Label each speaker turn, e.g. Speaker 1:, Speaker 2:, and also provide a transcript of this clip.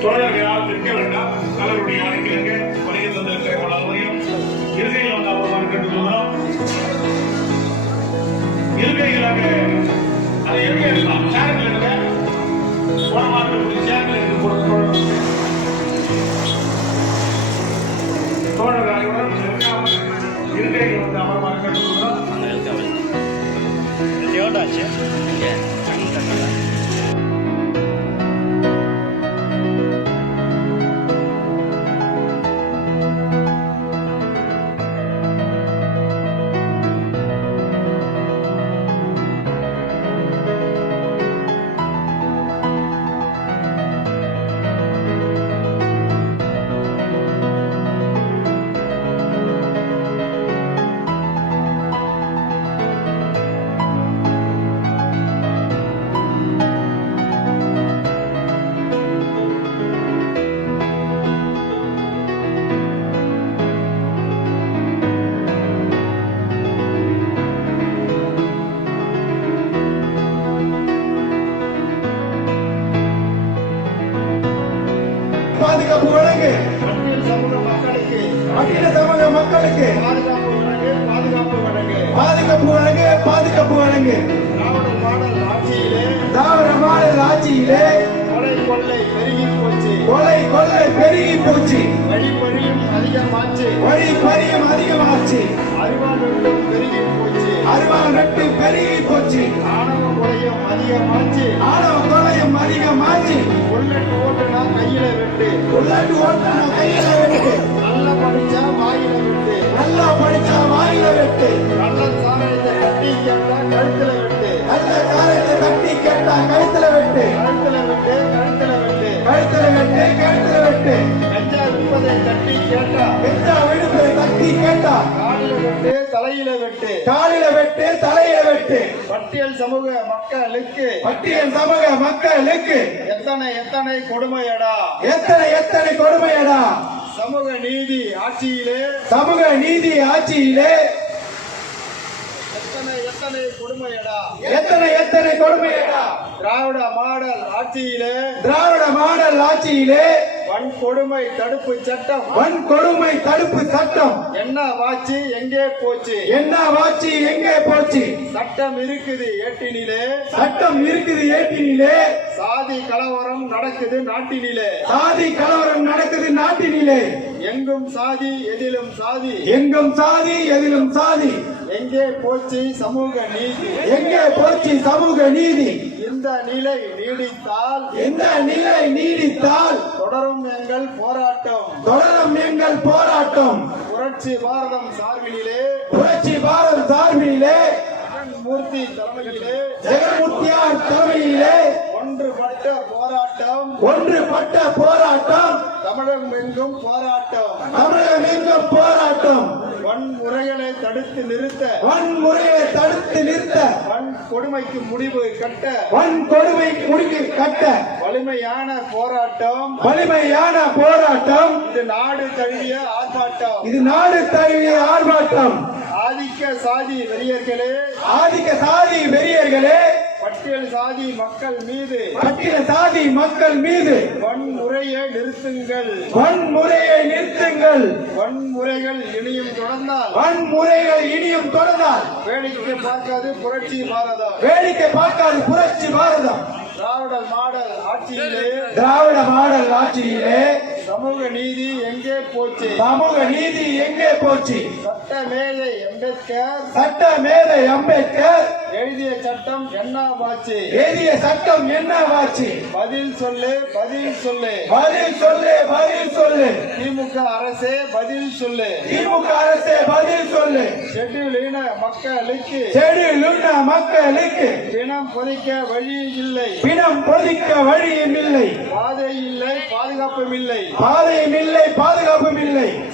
Speaker 1: தோழர்கள் யாரும் நிற்க வேண்டாம். தலைவருடைய அழைக்கிறங்க வருகை தந்திருக்கிற கொள்ளையும் இருக்கையில் வந்து அவர்கள் கேட்டுக்கொள்கிறோம். இருக்கைகளாக அதை எப்படி எடுக்கலாம்? சேனல் எடுக்க போனமாற்ற சேனல் எடுத்து கொடுக்க தோழர்கள் அனைவரும் இருக்கையில் வந்து அமர்வாக கேட்டுக்கொள்கிறோம்.
Speaker 2: பாதுகாப்பு வழங்கு.
Speaker 1: அகில சமூக மக்களுக்கு
Speaker 2: பாதுகாப்பு வழங்கு.
Speaker 1: பாதுகாப்பு வழங்கு. பாதுகாப்பு வழங்கு. திராவிட மாடல் ஆட்சியிலே
Speaker 2: கொலை கொள்ளை பெருகி போச்சு.
Speaker 1: கொலை கொள்ளை பெருகி போச்சு.
Speaker 2: வழிபறியும் அதிகமாச்சு.
Speaker 1: வழிபறியும் அதிகமாச்சு.
Speaker 2: அறிவாளர்களும் பெருகி போச்சு.
Speaker 1: அறிவாளர்கள் பெருகி போச்சு.
Speaker 2: ஆணவ கொலையும் அதிகமாச்சு.
Speaker 1: ஆணவ கொலையும் அதிகமாச்சு.
Speaker 2: புல்லட் ஓட்டுனா கையில வெட்டு.
Speaker 1: புல்லட் ஓட்டுனா கையில வெட்டு.
Speaker 2: நல்லா படிச்சா வாயில வெட்டு.
Speaker 1: நல்லா படிச்சா வாயில வெட்டு.
Speaker 2: நல்ல சாராயத்தை கட்டி கேட்டா கழுத்துல வெட்டு.
Speaker 1: நல்ல காரியத்தை கட்டி கேட்டா கழுத்துல வெட்டு.
Speaker 2: கழுத்துல வெட்டு. கழுத்துல வெட்டு.
Speaker 1: கழுத்துல வெட்டு. கழுத்துல வெட்டு.
Speaker 2: கஞ்சா விற்பதை கட்டி கேட்டா
Speaker 1: பெற்றா விடுப்பதை தட்டி கேட்டா
Speaker 2: காலில வெட்டு. தலையில வெட்டு.
Speaker 1: காலில வெட்டு. தலையில வெட்டு.
Speaker 2: பட்டியல் சமூக மக்களுக்கு
Speaker 1: பட்டியல் சமூக மக்களுக்கு
Speaker 2: எத்தனை எத்தனை கொடுமையடா.
Speaker 1: எத்தனை எத்தனை கொடுமையடா.
Speaker 2: சமூக நீதி ஆட்சியிலே
Speaker 1: சமூக நீதி ஆட்சியிலே
Speaker 2: எத்தனை எத்தனை கொடுமையடா.
Speaker 1: எத்தனை எத்தனை கொடுமையடா.
Speaker 2: திராவிட மாடல் ஆட்சியிலே
Speaker 1: திராவிட மாடல் ஆட்சியிலே
Speaker 2: வன்கொடுமை தடுப்பு சட்டம்
Speaker 1: வன்கொடுமை தடுப்பு சட்டம்
Speaker 2: என்ன வாச்சு எங்கே போச்சு.
Speaker 1: என்ன வாட்சி எங்கே போச்சு.
Speaker 2: சட்டம் இருக்குது ஏட்டினிலே.
Speaker 1: சட்டம் இருக்குது ஏட்டினிலே.
Speaker 2: சாதி கலவரம் நடக்குது நாட்டினிலே.
Speaker 1: சாதி கலவரம் நடக்குது நாட்டினிலே.
Speaker 2: எங்கும் சாதி எதிலும் சாதி.
Speaker 1: எங்கும் சாதி எதிலும் சாதி.
Speaker 2: எங்கே போச்சு சமூக நீதி.
Speaker 1: எங்கே போச்சு சமூக நீதி.
Speaker 2: இந்த நிலை நீடித்தால்
Speaker 1: இந்த நிலை நீடித்தால்
Speaker 2: தொடரும் எங்கள் போராட்டம்.
Speaker 1: தொடரும் எங்கள் போராட்டம்.
Speaker 2: புரட்சி பாரதம் சார்பிலே
Speaker 1: புரட்சி பாரத் சார்பிலே
Speaker 2: மூர்த்தி தலைமையிலே
Speaker 1: ஜெகன்மூர்த்தியார் தலைமையிலே
Speaker 2: ஒன்றுபட்ட போராட்டம்.
Speaker 1: ஒன்றுபட்ட போராட்டம்.
Speaker 2: தமிழகம் எங்கும் போராட்டம்.
Speaker 1: தமிழகம் எங்கும் போராட்டம்.
Speaker 2: வன்முறைகளை தடுத்து நிறுத்த
Speaker 1: வன்முறையை தடுத்து நிறுத்த
Speaker 2: வன்கொடுமைக்கு முடிவு கட்ட
Speaker 1: வன்கொடுமை முடிவு கட்ட
Speaker 2: வலிமையான போராட்டம்.
Speaker 1: வலிமையான போராட்டம்.
Speaker 2: இது நாடு தழுவிய ஆர்ப்பாட்டம்.
Speaker 1: இது நாடு தழுவிய ஆர்ப்பாட்டம்.
Speaker 2: ஆதிக்க சாதி வெறியர்களே
Speaker 1: ஆதிக்க சாதி வெறியர்களே
Speaker 2: பட்டியல் சாதி மக்கள் மீது
Speaker 1: பட்டியல் சாதி மக்கள் மீது
Speaker 2: வன்முறையை நிறுத்துங்கள்.
Speaker 1: வன்முறையை நிறுத்துங்கள்.
Speaker 2: வன்முறைகள் இனியும் தொடர்ந்தால்
Speaker 1: வன்முறைகள் இனியும் தொடர்ந்தால்
Speaker 2: வேடிக்கை பார்க்காது புரட்சி பாரதம்.
Speaker 1: வேடிக்கை பார்க்காது புரட்சி பாரதம்.
Speaker 2: திராவிட மாடல் ஆட்சியிலே
Speaker 1: திராவிட மாடல் ஆட்சியிலே
Speaker 2: சமூக நீதி எங்கே போச்சு.
Speaker 1: சமூக நீதி எங்கே போச்சு.
Speaker 2: சட்ட மேதை அம்பேத்கர்
Speaker 1: சட்ட மேதை அம்பேத்கர்
Speaker 2: எழுதிய சட்டம் என்னவாச்சு.
Speaker 1: எழுதிய சட்டம் என்னவாச்சு.
Speaker 2: பதில் சொல்லு பதில் சொல்லு.
Speaker 1: பதில் சொல்லு. பதில் சொல்லு.
Speaker 2: திமுக அரசே பதில் சொல்லு.
Speaker 1: திமுக அரசே பதில் சொல்லு.
Speaker 2: ஷெட்யூல் இன மக்களுக்கு
Speaker 1: செடியுள்ள மக்களுக்கு
Speaker 2: பிணம் பொதிக்க வழி இல்லை.
Speaker 1: பிணம் பொதிக்க வழியும் இல்லை.
Speaker 2: பாதை இல்லை பாதுகாப்பும் இல்லை.
Speaker 1: பாதையும் இல்லை பாதுகாப்பும் இல்லை.